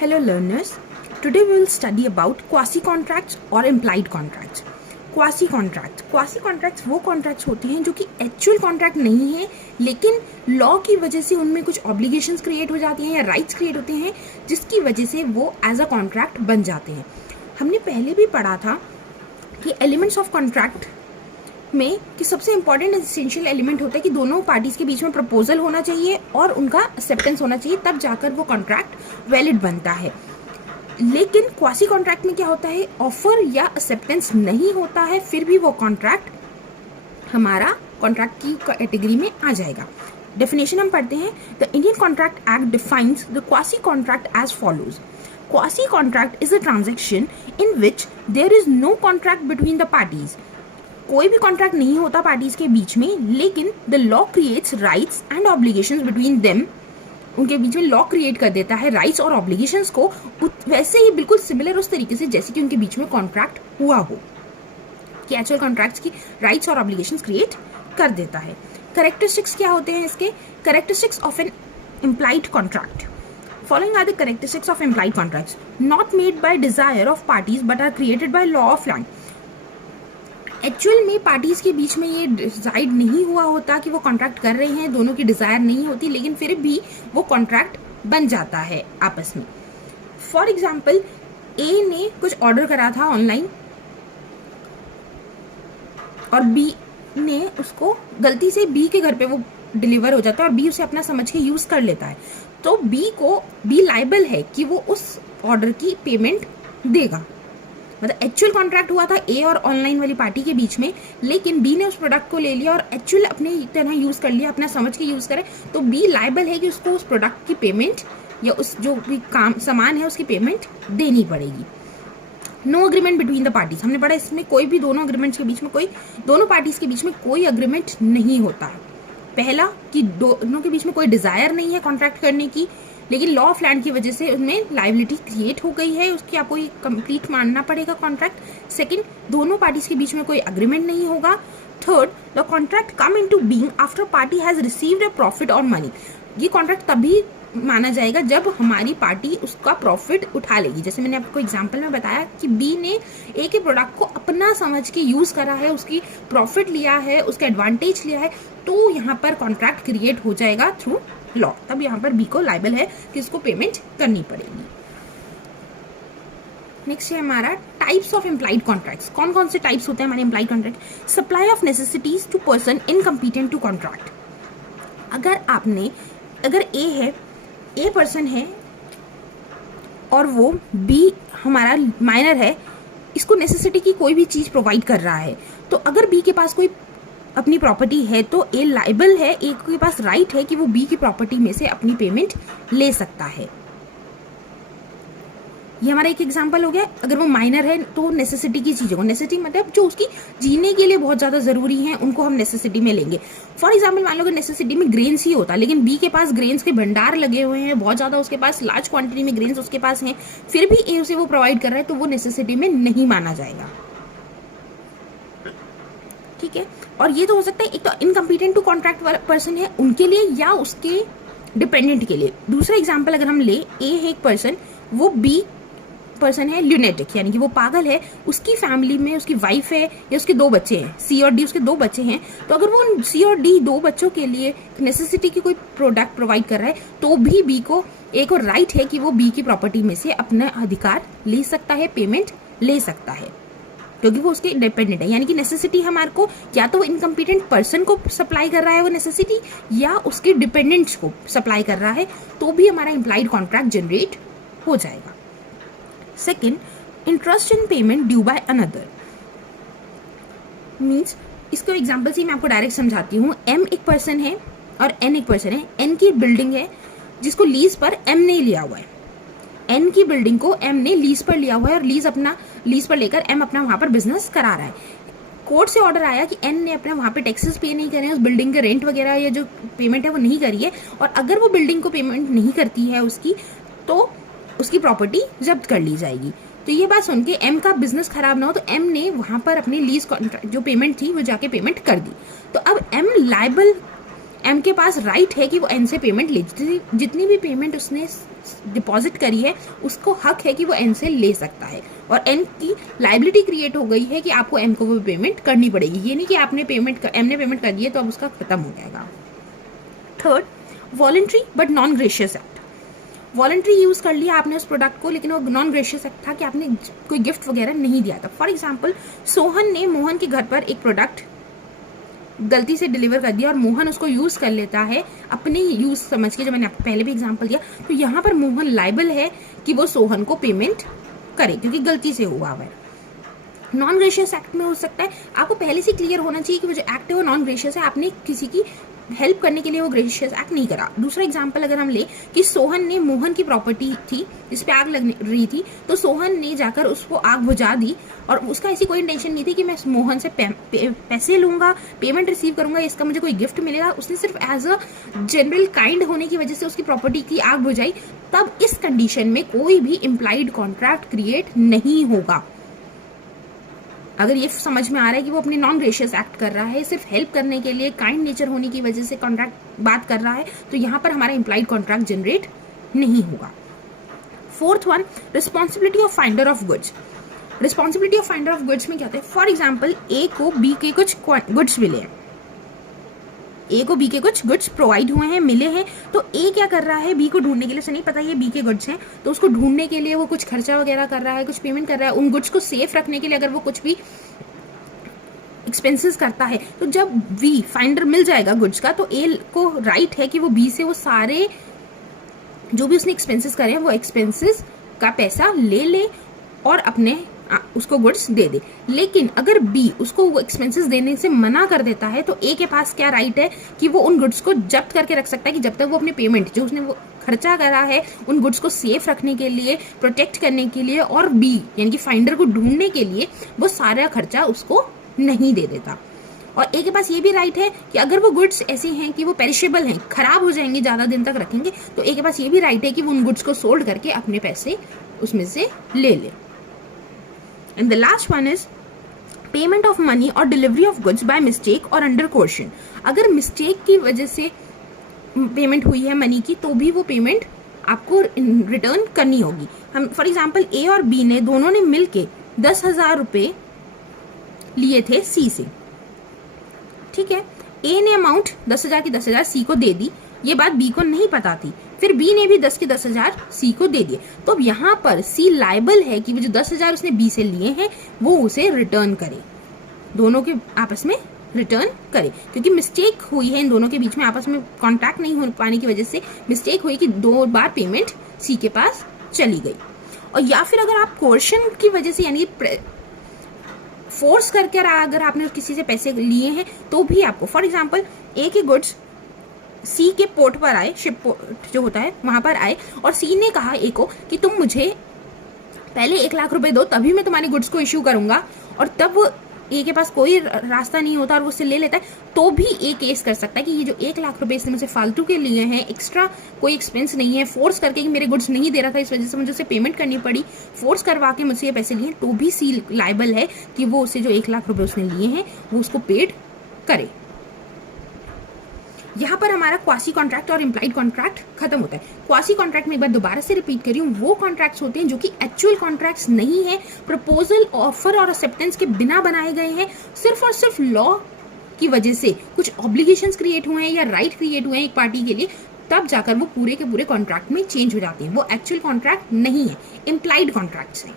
Hello learners, today we will study about quasi-contracts और implied contracts. Quasi-contracts वो contracts होते हैं जो कि एक्चुअल कॉन्ट्रैक्ट नहीं है, लेकिन लॉ की वजह से उनमें कुछ ऑब्लिगेशंस क्रिएट हो जाती हैं या राइट्स क्रिएट होते हैं, जिसकी वजह से वो एज अ कॉन्ट्रैक्ट बन जाते हैं. हमने पहले भी पढ़ा था कि एलिमेंट्स ऑफ कॉन्ट्रैक्ट में कि सबसे इंपॉर्टेंट एसेंशियल एलिमेंट होता है कि दोनों पार्टीज के बीच में प्रपोजल होना चाहिए और उनका एक्सेप्टेंस होना चाहिए, तब जाकर वो कॉन्ट्रैक्ट वैलिड बनता है. लेकिन क्वासी कॉन्ट्रैक्ट में क्या होता है, ऑफर या एक्सेप्टेंस नहीं होता है, फिर भी वो कॉन्ट्रैक्ट हमारा कॉन्ट्रैक्ट की कैटेगरी में आ जाएगा. डेफिनेशन हम पढ़ते हैं. The Indian Contract Act defines the quasi contract as follows. Quasi contract is a transaction in which there is no contract between the parties. कोई भी कॉन्ट्रैक्ट नहीं होता पार्टीज के बीच में, लेकिन the law creates rights and obligations between them. उनके बीच में law create कर देता है राइट्स और ऑब्लिगेशंस को, वैसे ही बिल्कुल सिमिलर उस तरीके से जैसे कि उनके बीच में कॉन्ट्रैक्ट हुआ हो, कि एक्चुअल कॉन्ट्रैक्ट्स की राइट्स और ऑब्लिगेशंस क्रिएट कर देता है. कैरेक्टरिस्टिक्स क्या होते हैं इसके? Characteristics of an implied contract. Following are the characteristics of implied contracts. Not made by desire of parties but are created by law of land. Actual में पार्टीज के बीच में ये डिसाइड नहीं हुआ होता कि वो कॉन्ट्रैक्ट कर रहे हैं, दोनों की डिजायर नहीं होती, लेकिन फिर भी वो कॉन्ट्रैक्ट बन जाता है आपस में. फॉर एग्जाम्पल, ए ने कुछ ऑर्डर करा था ऑनलाइन और बी ने उसको गलती से बी के घर पे वो डिलीवर हो जाता है और बी उसे अपना समझ के यूज कर लेता है. तो बी लायबल है कि वो उस ऑर्डर की पेमेंट देगा. मतलब एक्चुअल कॉन्ट्रैक्ट हुआ था ए और ऑनलाइन वाली पार्टी के बीच में, लेकिन बी ने उस प्रोडक्ट को ले लिया और एक्चुअल अपने तरह यूज कर लिया, अपना समझ के यूज करे, तो बी लायबल है कि उसको उस प्रोडक्ट की पेमेंट या उस जो भी काम सामान है उसकी पेमेंट देनी पड़ेगी. No agreement between the parties. हमने पढ़ा इसमें कोई भी दोनों अग्रीमेंट्स के बीच में दोनों पार्टीज के बीच में कोई अग्रीमेंट नहीं होता है. पहला कि दोनों के बीच में कोई डिजायर नहीं है कॉन्ट्रैक्ट करने की, लेकिन लॉ ऑफ लैंड की वजह से उनमें लायबिलिटी क्रिएट हो गई है, उसकी आपको ये कंप्लीट मानना पड़ेगा कॉन्ट्रैक्ट. सेकंड, दोनों पार्टीज के बीच में कोई अग्रीमेंट नहीं होगा. Third, the contract come into being after party has received a profit और मनी. ये कॉन्ट्रैक्ट तभी माना जाएगा जब हमारी पार्टी उसका प्रॉफिट उठा लेगी. जैसे मैंने आपको एग्जांपल में बताया कि बी ने ए के प्रोडक्ट को अपना समझ के यूज करा है, उसकी प्रॉफिट लिया है, उसका एडवांटेज लिया है, तो यहाँ पर कॉन्ट्रैक्ट क्रिएट हो जाएगा थ्रू लॉ. तब यहाँ पर बी को लायबल है कि इसको पेमेंट करनी पड़ेगी. नेक्स्ट है हमारा टाइप्स ऑफ इम्प्लाइड कॉन्ट्रैक्ट्स. कौन कौन से टाइप्स होते हैं हमारे implied contract? Supply of necessities to person incompetent to contract. अगर ए पर्सन है और वो बी हमारा माइनर है, इसको नेसेसिटी की कोई भी चीज प्रोवाइड कर रहा है, तो अगर बी के पास कोई अपनी प्रॉपर्टी है तो ए लायबल है, ए के पास राइट है कि वो बी की प्रॉपर्टी में से अपनी पेमेंट ले सकता है. ये हमारा एक एग्जांपल हो गया. अगर वो माइनर है तो नेसेसिटी की चीजों को, नेसेसिटी मतलब जो उसकी जीने के लिए बहुत ज्यादा जरूरी है, उनको हम नेसेसिटी में लेंगे. फॉर एग्जांपल, मान लो कि नेसेसिटी में ग्रेन्स ही होता, लेकिन बी के पास ग्रेन्स के भंडार लगे हुए हैं, बहुत ज्यादा उसके पास लार्ज क्वांटिटी में ग्रेन्स उसके पास हैं, फिर भी ए उसे वो प्रोवाइड कर रहा है, तो वो नेसेसिटी में नहीं माना जाएगा. ठीक है. और ये तो हो सकता है एक तो इनकम्पिटेंट टू कॉन्ट्रैक्ट पर्सन है उनके लिए या उसके डिपेंडेंट के लिए. दूसरा एग्जांपल अगर हम ले, ए है एक पर्सन, वो बी पर्सन है ल्यूनेटिक, यानी कि वो पागल है, उसकी फैमिली में उसकी वाइफ है या उसके 2 बच्चे हैं, सी और डी उसके 2 बच्चे हैं, तो अगर वो सी और डी 2 बच्चों के लिए नेसेसिटी की कोई प्रोडक्ट प्रोवाइड कर रहा है, तो भी बी को एक और राइट है कि वो बी की प्रॉपर्टी में से अपना अधिकार ले सकता है, पेमेंट ले सकता है, क्योंकि वो उसके डिपेंडेंट है. यानी कि नेसेसिटी हमारे को या तो वो इनकम्पिटेंट पर्सन को सप्लाई कर रहा है वो नेसेसिटी, या उसके डिपेंडेंट्स को सप्लाई कर रहा है, तो भी हमारा इम्प्लाइड कॉन्ट्रैक्ट जनरेट हो जाएगा. Second, interest in payment due by another. Means इसको एग्जाम्पल से मैं आपको डायरेक्ट समझाती हूँ. एम एक पर्सन है और एन एक पर्सन है. एन की बिल्डिंग है जिसको लीज पर एम ने लिया हुआ है. एन की बिल्डिंग को एम ने लीज पर लिया हुआ है और लीज पर लेकर एम अपना वहां पर बिजनेस करा रहा है. कोर्ट से ऑर्डर आया कि एन ने अपने वहां पे टैक्सेस पे नहीं करे हैं, उस बिल्डिंग के रेंट वगैरह या जो पेमेंट है वो नहीं करी है, और अगर वो बिल्डिंग को पेमेंट नहीं करती है उसकी, तो उसकी प्रॉपर्टी जब्त कर ली जाएगी. तो ये बात सुन के एम का बिजनेस खराब ना हो, तो एम ने वहां पर अपनी लीज जो पेमेंट थी वो जाके पेमेंट कर दी. तो अब एम लायबल एम के पास राइट है कि वो एन से पेमेंट ले, जितनी भी पेमेंट उसने डिपॉजिट करी है उसको हक है कि वो एन से ले सकता है, और एन की लाइबिलिटी क्रिएट हो गई है कि आपको एम को वो पेमेंट करनी पड़ेगी। ये नहीं कि आपने एम ने पेमेंट कर दी है तो अब उसका खत्म हो जाएगा। Third, voluntary but non gratuitous act. Voluntary use कर लिया आपने उस प्रोडक्ट को, लेकिन वो नॉन ग्रेशियस एक्ट था कि आपने कोई गिफ्ट वगैरह नहीं दिया था। फॉर एग्जाम्पल, सोहन ने मोहन के घर पर एक प्रोडक्ट गलती से डिलीवर कर दिया और मोहन उसको यूज कर लेता है अपने यूज समझ के, जो मैंने आपको पहले भी एग्जांपल दिया, तो यहाँ पर मोहन लायबल है कि वो सोहन को पेमेंट करे क्योंकि गलती से हुआ है। नॉन ग्रेशियस एक्ट में हो सकता है, आपको पहले से क्लियर होना चाहिए कि वो जो एक्ट है वो नॉन ग्रेशियस है, आपने किसी की हेल्प करने के लिए वो ग्रेशियस एक्ट नहीं करा। दूसरा एग्जांपल अगर हम ले कि सोहन ने मोहन की प्रॉपर्टी थी जिस पे आग लग रही थी, तो सोहन ने जाकर उसको आग बुझा दी और उसका ऐसी कोई इंटेंशन नहीं थी कि मैं मोहन से पैसे लूंगा, पेमेंट रिसीव करूंगा, इसका मुझे कोई गिफ्ट मिलेगा। उसने सिर्फ एज अ जनरल काइंड होने की वजह से उसकी प्रॉपर्टी की आग बुझाई। तब इस कंडीशन में कोई भी इम्प्लाइड कॉन्ट्रैक्ट क्रिएट नहीं होगा। अगर ये समझ में आ रहा है कि वो अपनी नॉन ग्रेशियस एक्ट कर रहा है, सिर्फ हेल्प करने के लिए, काइंड नेचर होने की वजह से कॉन्ट्रैक्ट बात कर रहा है, तो यहाँ पर हमारा इम्प्लाइड कॉन्ट्रैक्ट जनरेट नहीं होगा। Fourth one, responsibility of finder of goods. Responsibility of finder of goods में क्या होता है? फॉर एग्जाम्पल, ए को बी के कुछ गुड्स मिले हैं, ए को बी के कुछ गुड्स प्रोवाइड हुए हैं, मिले हैं, तो ए क्या कर रहा है? बी को ढूंढने के लिए, उसे नहीं पता ये बी के गुड्स हैं, तो उसको ढूंढने के लिए वो कुछ खर्चा वगैरह कर रहा है, कुछ पेमेंट कर रहा है। उन गुड्स को सेफ रखने के लिए अगर वो कुछ भी एक्सपेंसेस करता है, तो जब बी फाइंडर मिल जाएगा गुड्स का, तो ए को राइट है कि वो बी से वो सारे जो भी उसने एक्सपेंसेस करे हैं वो एक्सपेंसेस का पैसा ले और अपने उसको गुड्स दे दे। लेकिन अगर बी उसको वो एक्सपेंसेस देने से मना कर देता है, तो ए के पास क्या राइट है कि वो उन गुड्स को जब्त करके रख सकता है कि जब तक वो अपनी पेमेंट जो उसने वो खर्चा करा है उन गुड्स को सेफ रखने के लिए, प्रोटेक्ट करने के लिए, और बी यानी कि फाइंडर को ढूंढने के लिए वो सारा खर्चा उसको नहीं दे देता। और ए के पास ये भी राइट है कि अगर वो गुड्स ऐसी हैं कि वो पेरिशेबल हैं, खराब हो जाएंगे, ज्यादा दिन तक रखेंगे, तो ए के पास ये भी राइट है कि वो उन गुड्स को सोल्ड करके अपने पैसे उसमें से ले ले। And the last one is payment of money or delivery of goods by mistake or under coercion। अगर मिस्टेक की वजह से पेमेंट हुई है मनी की, तो भी वो पेमेंट आपको रिटर्न करनी होगी। हम फॉर एग्जाम्पल, ए और बी ने दोनों ने मिलके 10,000 रुपए लिए थे सी से, ठीक है। ए ने अमाउंट 10,000 की 10,000 सी को दे दी, ये बात बी को नहीं पता थी। फिर बी ने भी 10 के 10,000 सी को दे दिए, तो अब यहाँ पर सी लायबल है कि वो जो 10,000 उसने बी से लिए हैं वो उसे रिटर्न करे, दोनों के आपस में रिटर्न करे, क्योंकि मिस्टेक हुई है इन दोनों के बीच में, आपस में कॉन्टैक्ट नहीं हो पाने की वजह से मिस्टेक हुई कि 2 बार पेमेंट सी के पास चली गई। और या फिर अगर आप कोर्शन की वजह से यानी फोर्स करके अगर आपने किसी से पैसे लिए हैं, तो भी आपको, फॉर एग्जाम्पल, ए के गुड्स सी के पोर्ट पर आए, शिप पोर्ट जो होता है वहां पर आए, और सी ने कहा ए को कि तुम मुझे पहले 1 लाख रुपए दो, तभी मैं तुम्हारे गुड्स को इश्यू करूंगा, और तब ए के पास कोई रास्ता नहीं होता और वो उससे ले लेता है, तो भी ए केस कर सकता है कि ये जो 1 लाख रुपए इसने मुझे फालतू के लिए हैं, एक्स्ट्रा कोई एक्सपेंस नहीं है, फोर्स करके कि मेरे गुड्स नहीं दे रहा था, इस वजह से मुझे उसे पेमेंट करनी पड़ी, फोर्स करवा के मुझसे ये पैसे लिए, तो भी सी लायबल है कि वो उसे जो 1 लाख रुपए उसने लिए हैं वो उसको पेड करे। यहाँ पर हमारा क्वासी कॉन्ट्रैक्ट और इम्प्लाइड कॉन्ट्रैक्ट खत्म होता है। क्वासी कॉन्ट्रैक्ट में एक बार दोबारा से रिपीट करी हूँ, वो कॉन्ट्रैक्ट्स होते हैं जो कि एक्चुअल कॉन्ट्रैक्ट्स नहीं है, प्रपोजल, ऑफर और एक्सेप्टेंस के बिना बनाए गए हैं, सिर्फ और सिर्फ लॉ की वजह से कुछ ऑब्लिगेशंस क्रिएट हुए हैं या राइट क्रिएट हुए हैं एक पार्टी के लिए, तब जाकर वो पूरे के पूरे कॉन्ट्रैक्ट में चेंज हो जाते हैं। वो एक्चुअल कॉन्ट्रैक्ट नहीं है, इम्प्लाइड कॉन्ट्रैक्ट्स हैं।